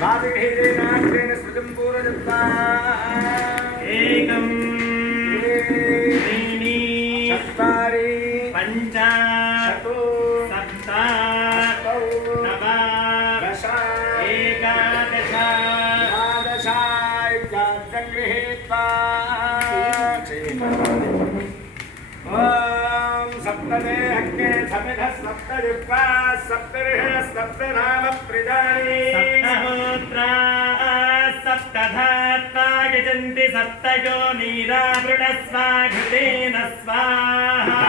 भाविभेदेनाग्रेण स्मृतिं पूरयत्वा एकं त्रीणि चत्वारि पञ्च शतो सप्त अष्टौ नव दश एकादश द्वादश इत्याद्यं गृहीत्वा ॐ सप्तमे हक्के समिधः सप्तयुक्ता सप्तर्षः सप्तनाम प्रजानि सप्तहोत्रा सप्तधात्मा यजन्ति सप्तयोनिरावृणस्वा घृतेन स्वाहा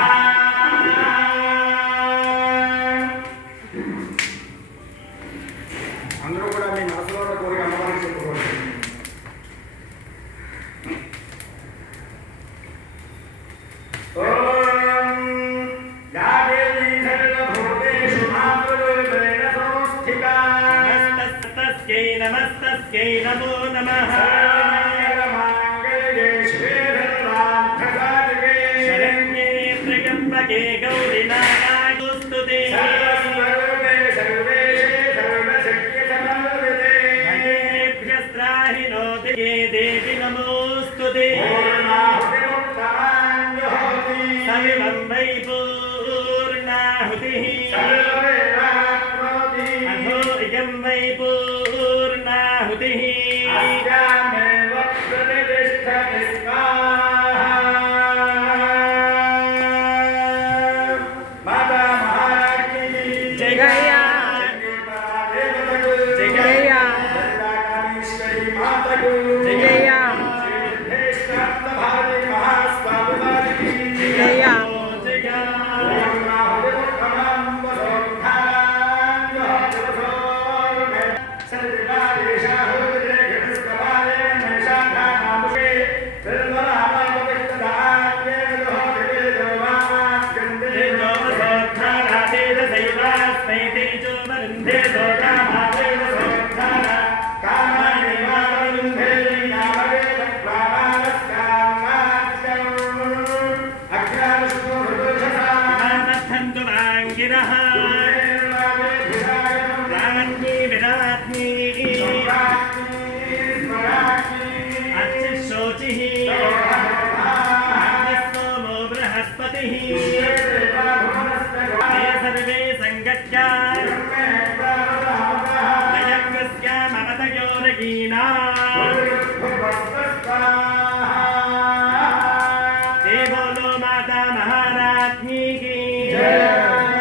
అందరూ కూడా మీ మనసులో కోరిక అమ్మవారికి చెప్పుకోండి. ఓం యాదేవి సర్వభూతేషు మాతృరూపేణ సంస్థితా నమస్తస్యై నమస్తస్యై నమో నమః సర్వమంగళమాంగళ్యే శివే సర్వార్థసాధకే శరణ్యే త్ర్యంబకే గౌరీ నారాయణోస్తుతే సర్వస్వరూపే సర్వేశే సర్వశక్తిసమన్వితే భగేభ్యస్త్రాహినో దేవి నమోస్తుతే పూర్ణాహుతిముక్తమాన్యహోతి సవివం వై పూర్ణాహుతిః సర్వేణాప్నోతి అథో ఇయం వై పూర్ణాహుతిః అస్యామేవ ప్రతిష్ఠతి స్వాహా మాతా మహారాజ్ఞి జయ జయ కాళీశ్వరి మాతకు జయ శ్రేష్ఠ భారతి మహాస్వామి వారికి జయ వర్ధంతు మాంగిరః రాజ్ఞీ విరాజ్ఞీ అర్చిశోచిః సోమో బృహస్పతిః ते सर्वे सङ्गत्य वयं यस्यामपतयोरगीनाम् ते बोलो माता महाराज्ञी की हर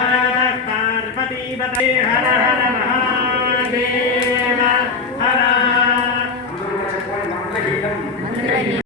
हर पार्वतीपते हर हर महादेव हर